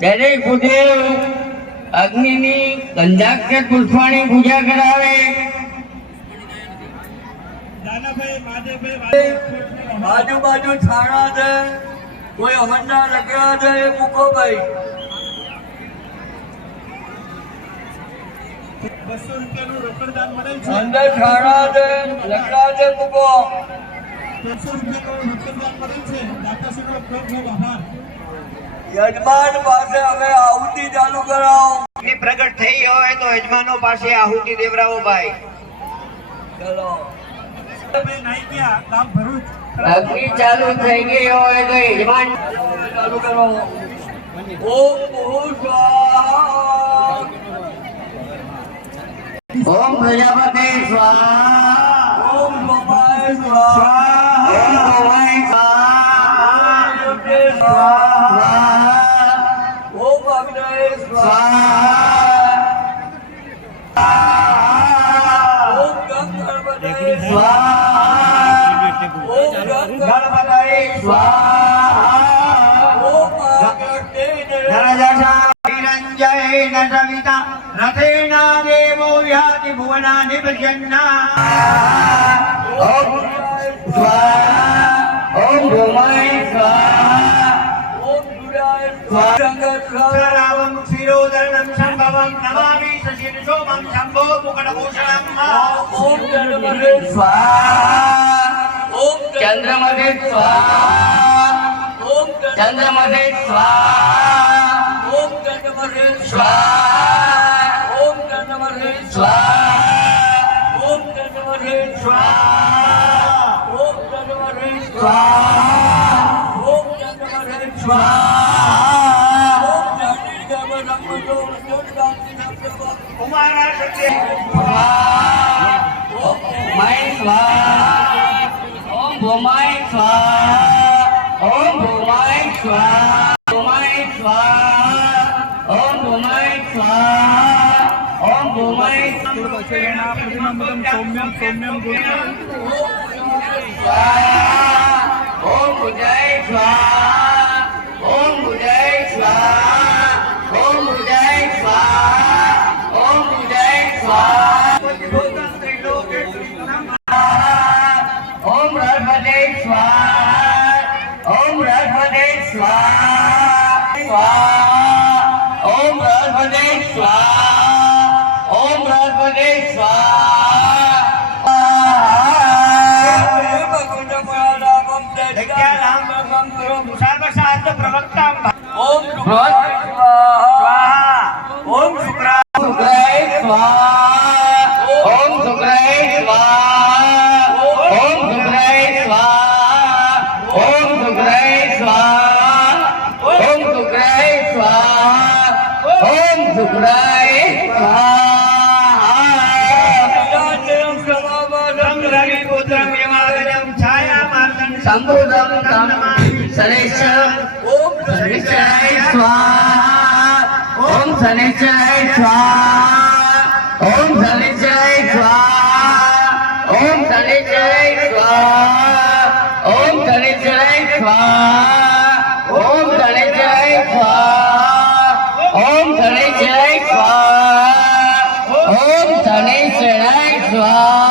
દરેક ભૂદેવ અગ્નિની ગંધાક્ષર પુષ્પાણી પૂજા કરાવે. આજુબાજુ છાણા છે, કોઈ હમણાં લગ્યા છે એ મૂકો ભાઈ. 200 રૂપિયાનું રોકડ દાન મળેલ છે. અંદર છાણા છે, લગ્યા છે મૂકો. 200 રૂપિયાનું રોકડ દાન મળેલ છે. દાતાશ્રીનો ખૂબ ખૂબ આભાર. યજમાન પાસે હવે આહુતિ ચાલુ કરાવો. અગ્નિ પ્રગટ થઈ હોય તો યજમાનો પાસે આહુતિ દેવરાવો ભાઈ. ચલો તમે નાઈ ગયા ગામ ભરૂચ. અગ્નિ ચાલુ થઈ ગઈ હોય તો યજમાન ચાલુ કરો. ઓમ ભૂ સ્વાહા. ઓમ પ્રજાપતે સ્વાહા. ઓમ ભવાય સ્વાહા. ઓમ ભવાય સ્વાહા. ઓમ દેવ સ્વાહા. સ્વાહા. ઓમ અગ્નય સ્વાહા. ઓમ ગંગણપતે સ્વાહા. ઓમ ગણપતये સ્વાહા. ઓમ નિરંજયેન સવિતા રથેન દેવો યાતિ ભુવનાનિ પશ્યન્ના. ઓમ સ્વાહા. ઓમ ભૂમાય સ્વાહા. ઓમ ગુડાય સ્વાહા. રાવમ ક્ષીરોદરણમ સંભવમ નમામિ શશિર્ષોમં શંભો મુકટભૂષણમ. ઓમ ગણપતે સ્વાહા. ઓમ ચંદ્રમતે સ્વાહા. ઓમ ચંદ્રમતે સ્વાહા. ઓમ ગણપતે સ્વાહા. ઓમ ગણપતે સ્વાહા. ઓમ ગણપતે સ્વાહા. ઓમ ગણપતે સ્વાહા. ઓમ ગણપતે સ્વાહા. ઓમ જાની ગમ રમતો ઉદ્યોગાંતિ નમસ્કાર. કુમારા સત્ય સ્વાહા. ઓમ ભૂમાય સ્વાહા. ઓમ ભૂમાય સ્વાહા. ઓમ ભૂમાય સ્વાહા. ભૂમાય સ્વાહા. ઓમ ભૂમાય સ્વાહા. ઓમ ભૂમાય સૌમ્યમ સ્વાહા. ઓમ ભુજય સ્વાહા. ઓમ ભુજય સ્વાહા. ઓમ ભુજય સ્વાહા. ઓમ ભુજય સ્વાહા. ઓમ રણપતે સ્વાહા. ઓમ રણપતે સ્વાહા. સ્વાહા. ઓમ રણપતે સ્વાહા. ઓમ રણપતે સ્વાહા. ઓમ સ્વાહા. ઓમ શુક્રાય સ્વાહા. ઓમ શુક્રાય સ્વાહા. ઓમ શુક્રાય સ્વાહા. ઓમ શુક્રાય સ્વાહા. ઓમ શુક્રાય સ્વાહા. ઓમ શુક્રાય સંબોધમ તમ શનેશ્વર. ઓમ શનેશ્વરાય સ્વાહા. ઓમ શનેશ્વરાય સ્વાહા. ઓમ શનેશ્વરાય સ્વાહા. ઓમ શનેશ્વરાય સ્વાહા. ઓમ શનેશ્વરાય સ્વાહા. ઓમ શનેશ્વરાય સ્વાહા. ઓમ શનેશ્વરાય સ્વાહા. ઓમ શનેશ્વરાય સ્વાહા.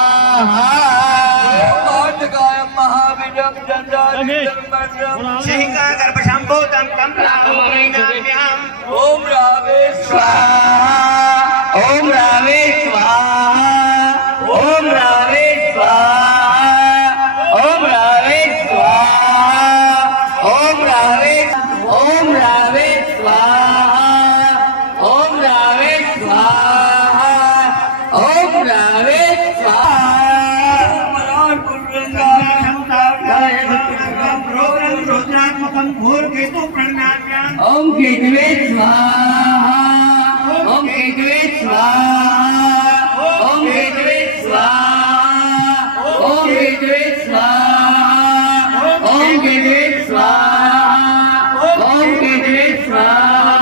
શિખા ગર્ભ સંભોતમ તમ પ્રાપ્યામ. ઓમ રામે સ્વાહા. ઓમ રામે સ્વાહા. ઓમ રામે સ્વાહા. ઓમ રામે સ્વાહા. ઓમ રામે. ઓમ રામે સ્વાહા. ઓમ રામે સ્વાહા. ઓમ રામે रुद्रात्मकं घोर केतु प्रणाम्याम. ओम केतवे स्वाहा. ओम केतवे स्वाहा. ओम केतवे स्वाहा. ओम केतवे स्वाहा. ओम केतवे स्वाहा. ओम केतवे स्वाहा.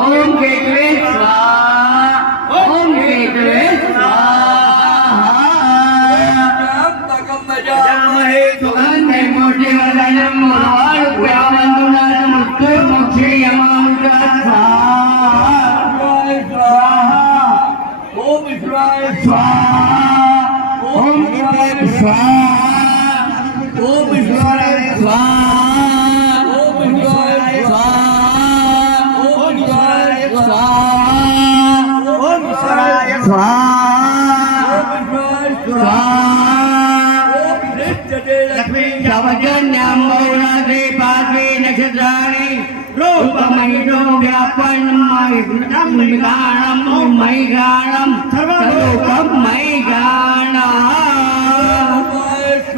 ओम केतवे स्वाहा. ओम केतवे स्वाहा. सुगंधे मोटे वदनम मुरवार प्यावंदुनाथ मुक्तो मोक्षे यमामुद्रा સ્વાહા ઓમ ઈશ્વરાય સ્વાહા ઓમ ઈશ્વરાય સ્વાહા ઓમ ઈશ્વરાય સ્વાહા ઓમ ઈશ્વરાય સ્વાહા લક્ષ્મી જવજન્યમ બહુળાસે પાત્વે નક્ષત્રાણિ રૂપમહિનો વ્યાપનમય ગાણમ મય ગાણમ સર્વલોકમ મય ગાણમ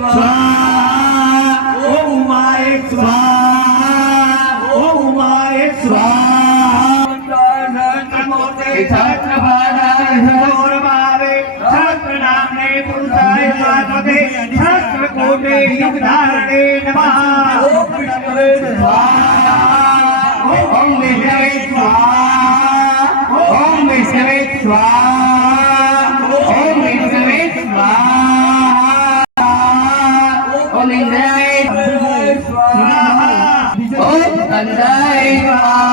સ્વાહા ઓમ ઉમાય સ્વાહા ઓમ ઉમાય સ્વાહા સહસ્રપાદાય સદોરભાવે સહસ્રનામને પુરુષાય સ્વાસ્વતે સહસ્રકોટે યુગધારણે નમઃ ઓમ વિષ્ણવે સ્વાહા ઓમ વિષ્ણવે સ્વાહા ઓમ વિષ્ણવે સ્વાહા ઓમ વિષ્ણવે સ્વાહા ઓમ ઇન્દ્રાય સ્વાહા ઓમ સ્કંદાય સ્વાહા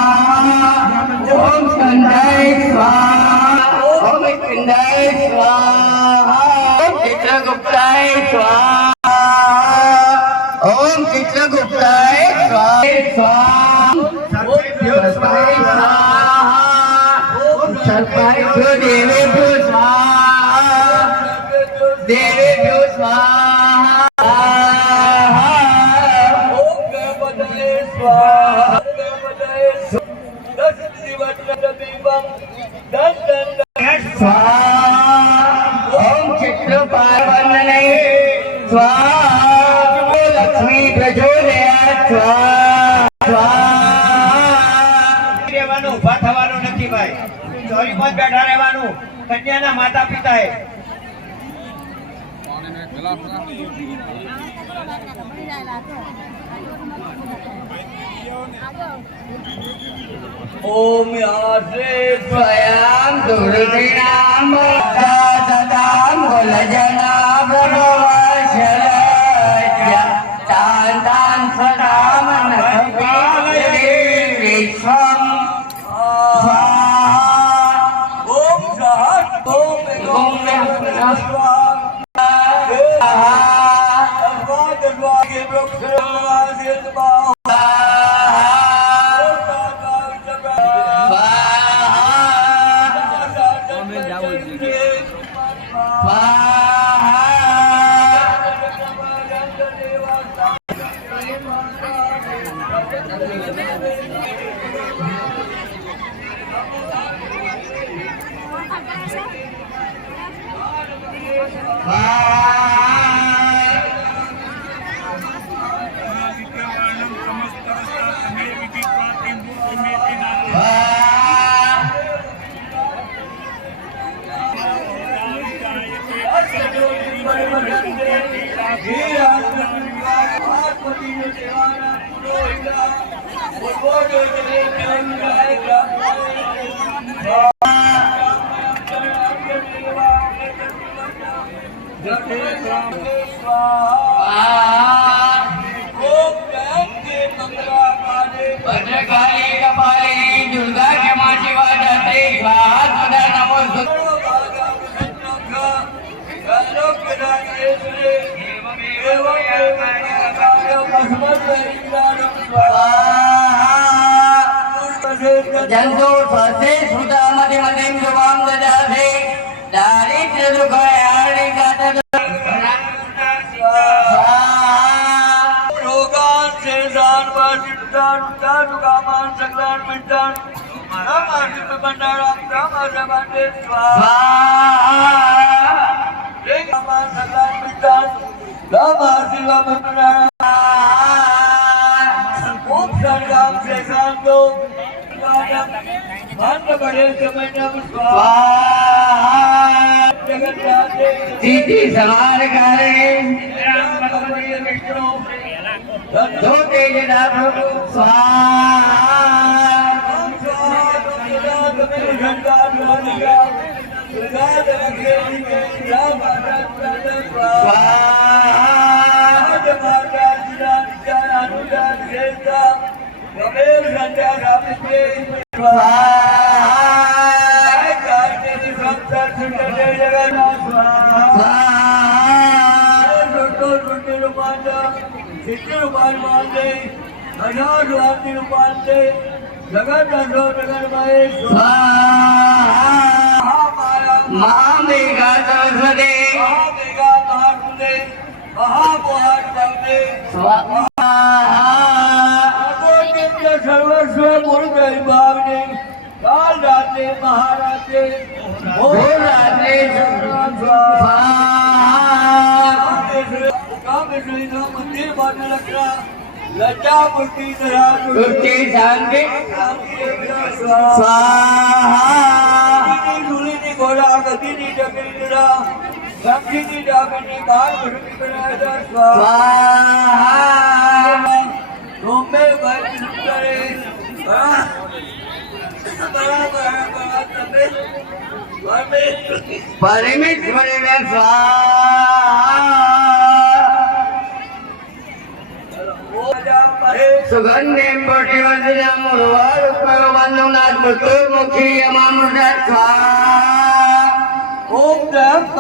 ઓમ સ્કંદાય સ્વાહા ઓમ સ્કંદાય સ્વાહા ઓમ ચિત્રગુપ્તાય સ્વાહા ઓમ ચિત્રગુપ્તાય સ્વાહા ઓમ સર્પાય દેવેભ્યો સ્વાહા દેવેભ્યો સ્વાહા ઓમ ગણપતયે સ્વાહા ઓમ ચિત્રપાલવન્નને સ્વાહા લક્ષ્મી પ્રચોદયાત સ્વાહા રહેવાનું, ઊભા થવાનું નથી ભાઈ. ચોરીમાં જ બેઠા રહેવાનું. કન્યાના માતા પિતાએ ઓમ યાસે સ્વયં દુર્દિનામ સદામ ગોલજના ભગવાશલજ્ય તાન તાન સદામ નખપીતે વિશ્વમ સ્વાહા ઓમ સહસ્ર ઓમ ભદ્રકાળી કપાલિની દુર્ગા ક્ષમા શિવા દાત્રી સ્વાહા સદા નમોસ્તુતે જંતો સ્વસ્તે સુતા મધ્ય મધ્યમ જવામ દદાસે દારિદ્ર્ય દુઃખયાણિ ગાત રોગાન શેષાન વાસિષ્ઠાન ઉદ્ધાન કામાન સકલાન મિષ્ટાન નમાસિપ મંડળમ બ્રહ્મસભાતે સ્વાહા કામાન સકલાન મિષ્ટાન નમાસિપ મંડળમ ઓમ સર્ગામ શેષાંતો सीधी सवार करे दो तेज प्रभु રૂપિયા માંડે 70 રૂપિયા માંડે 1000 રૂપિયા માંડે જગન્નાથો નગરમાએ મહામેઘા સરસ્વતી મહામેઘા મહાકુંડે મહાપોહાર બાબે સર્વસ્વ મૂળ ભાવને કાલ રાતે મહારાતે ભોર રાત્રે કામેશ્વરીના મંદિર બાજુ લખરા લજા મૂર્તિ ધરા વૃત્તિ શાંતિ સ્વાહા ધૂળીની ઘોડા ગદીની ડગરી ધરા શક્તિની ડાબીની બાર ભૂમિ બનાવ્યા સ્વાહા રોમે ભાઈ સુંદરે પરમેશ્વરીને સ્વાહા સુગંધિ પુષ્ટિવર્ધિના મૂળવાર ઉપયોગબંધુનાથ મૃત્યુર્મુખી યમામૃતા સ્વાહા ઓમ જપ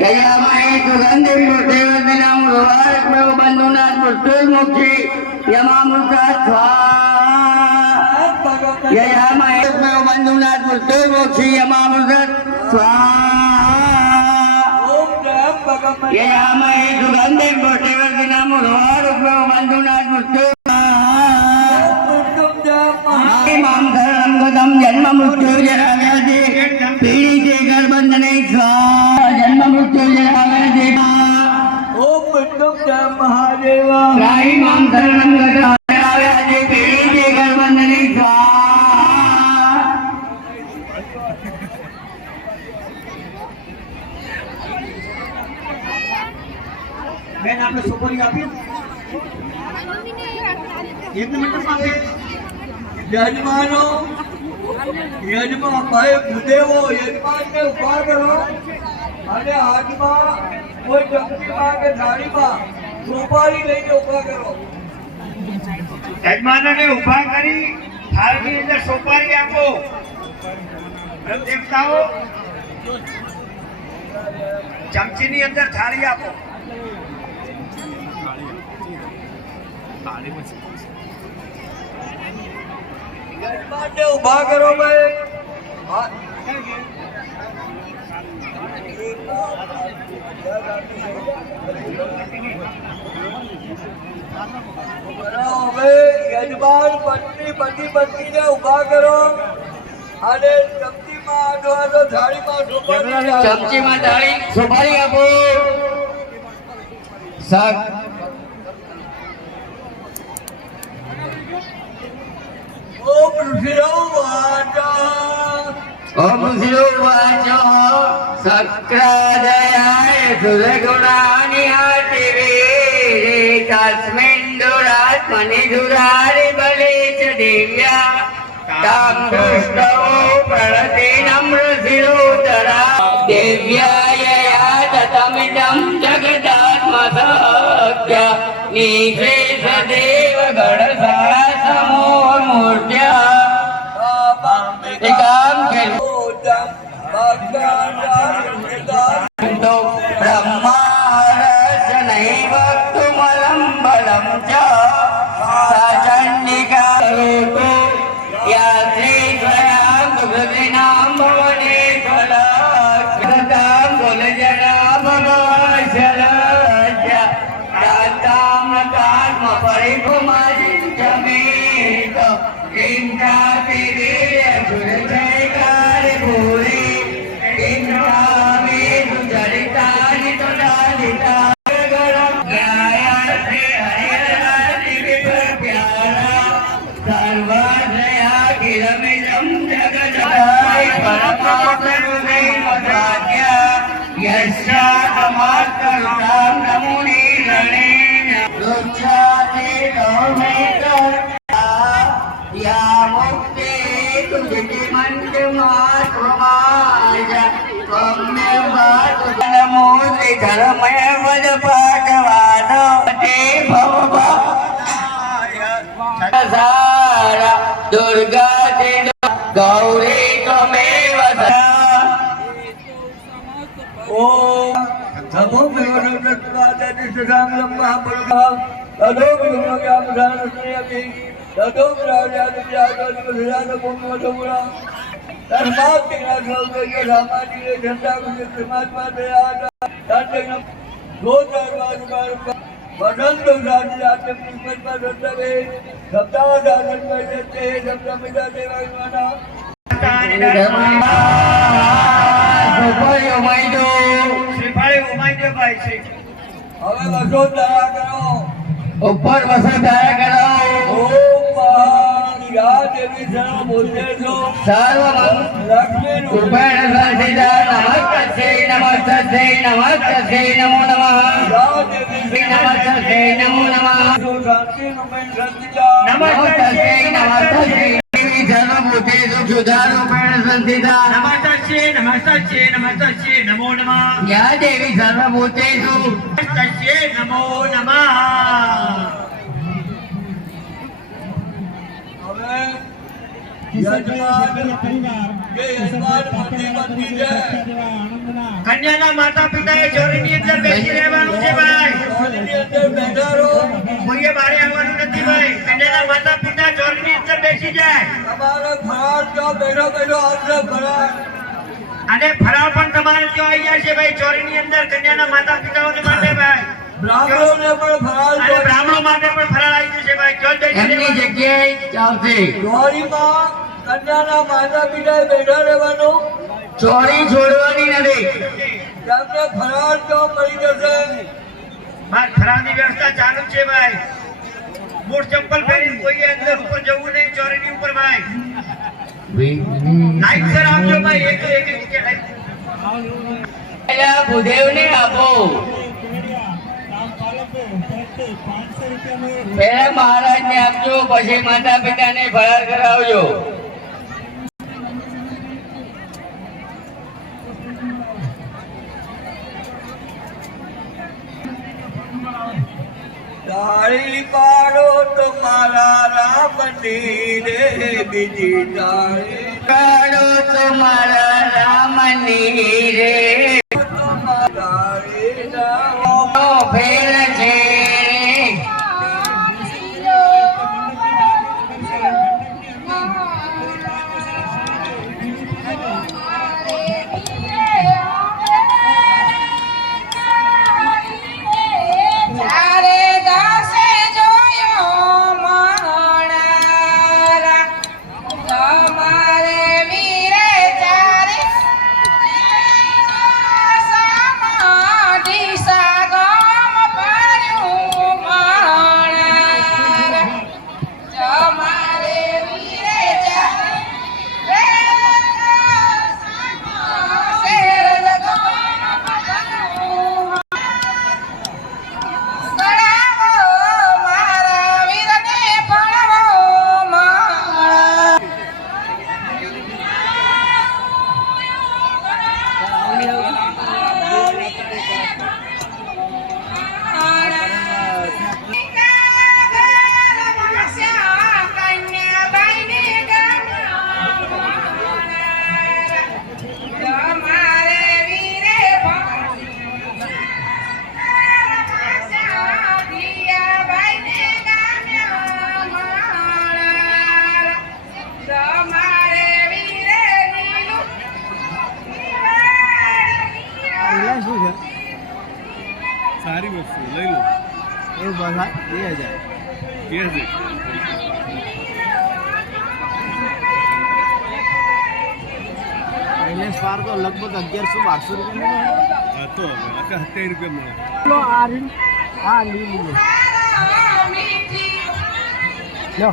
જયામય સુગંધિ પુષ્ટિવર્ધિના મૂળવાર ઉપયોગબંધુનાથ મૃત્યુર્મુખી યમામૃતા સ્વાહા જયામય ઉપયોગબંધુનાથ મૃત્યુર્મુખી યમામૃતા સ્વાહા ઓમ જપ યયામય સુગંધિ પુષ્ટિવર્ધિના મૂળવાર ઉપયોગબંધુનાથ મૃત્યુ मां धर्म गदम जन्म मृत्यु जरा व्याधि पीड़िते गर्भबंधने स्वाहा जन्म मृत्यु जरा व्याधि ओम विष्णु जय महादेवा राही मां धर्म गदम जरा व्याधि पीड़िते गर्भबंधने स्वाहा બેન આપણે સુપરી આપી 1 મિનિટમાં આપી યજમાનો યજમાન ભાઈ ભૂદેવો યજમાનને ઉભા કરો અને હાથમાં કોઈ ચમચીમાં કે થાળીમાં સોપારી લઈને ઉભા કરો યજમાનોને ઊભા કરી થાળની અંદર સોપારી આપો દેવતાઓ ચમચીની અંદર થાળી આપો યજમાનને ઉભા કરો ભાઈ હવે યજમાન પત્નીને ઉભા કરો અને ચમચીમાં અથવા થાળીમાં સોપારી ચમચીમાં થાળી સોપારી આપો શાક ઓમ ઋષિરોવાચા ओम शिवाचो सक्रादयाय सुरगुणानि वीरे तस्मिन् दुरात्मनि दुरारि बले च दिव्या तां दृष्टौ प्रणति नम्रशिरोधरा दिव्यायया ततमिदं जगदात्मसत्य निःशेषदेव गणसासमो मूर्त्या एकां तो ब्रह्मारचनैव तुमलं बलं च सा चण्डिका करोतु या श्रीश्वरां सुकृतिनां भुवनेश्वरा कृतां कुलजना भगवशरस्य तात्तामतात्मपरिपुमरिञ्चमेत दुर्गा गौरी त्वमेव ओम नमो भगवते દશાંગમ મહાપુરુષ તદો વિલુમગ્યામ ધાનસ્નેયતિ તદો વિરાજાદિવ્યાદિવ્યાદ પૂર્ણવધુરા ધર્માત કિનાશોકયો રામાદિવે ધંધાકુજે પરમાત્મા દયા તાંતેન ગોચરવાદુકાર વદંતો સાધિયાત્મ નિસ્મતમાં દંતવે સપ્તાહદાસન મૈદતે સપ્તમિદા દેવાયમાના શ્રીફાળી ઉમાઈદેવભાઈ છે. હવે વસો દયા કરો ઉપર વસુધારા કરો. ઓમ યા દેવી સર્વ ભૂતેષુ સર્વ લક્ષ્મી રૂપેણ સંસ્થિતા નમસ્તે નમસ્તે નમસ્તે નમો નમઃ. યા દેવી નમસ્તે નમો નમઃ. શાંતિ રૂપેણ સંસ્થિતા નમસ્તે નમસ્તે દેવી સર્વભૂતેષુ સુધારૂપેણ સંસ્થિતા નમસ્તે નમસ્તે નમસ્તે નમો નમઃ. યા દેવી સર્વભૂતેષુ નમસ્તે નમો નમઃ. હવે કિશોરભાઈ યજમાન પરિવાર જે યજમાન મંદિર મંદિર છે આનંદના કન્યાના માતા પિતાએ ચોરીની અંદર બેસી રહેવાનું છે ભાઈ. ચોરીની અંદર બેઠા રહો કોઈએ બહાર આવવાનું નથી ભાઈ. કન્યાના માતા પિતા ચોરીની અંદર બેસી જાય તમારે ફરાર જો બેઠો બેઠો આવશે ફરાર અને ફરાળ પણ તમારે ત્યાં આવી જાય છે ભાઈ. ચોરીની અંદર કન્યાના માતા પિતાઓને માટે ભાઈ બ્રાહ્મણોને પણ ફરાર અને બ્રાહ્મણો માટે પણ ફરાળ આવી જશે ભાઈ. ક્યાં બેસી એમની રહેવાનું? જગ્યાએ ચાલશે. ચોરીમાં કન્યાના માતા પિતાએ બેઠા રહેવાનું ચોરી છોડવાની નથી. તેમને ફરાર જો મળી જશે બસ ફરાળની વ્યવસ્થા ચાલુ છે ભાઈ. બૂટ ચપ્પલ પહેરીને કોઈએ અંદર ઉપર જવું નહીં ચોરીની ઉપર ભાઈ. લાઈટ સર આપજો ભાઈ. એક જગ્યાએ લાઈટ. પેલા ભૂદેવને આપો. કેવડિયા ગામ પાલનપુર તરફથી 500 રૂપિયાનું પેલા મહારાજને આપજો, પછી માતા પિતાને ફરાર કરાવજો. તાળી પાડો તમારા રામની રે બીજી તાળી કાઢો તમારા રામની રે તાળી રામ ફેર છે. સારી વસ્તુ લઈ લો એ બધા 2000 રિલાયન્સ પાર્ક લગભગ 1100-1200 રૂપિયા હા તો આખા 70 રૂપિયા મળે. આ લીલી લો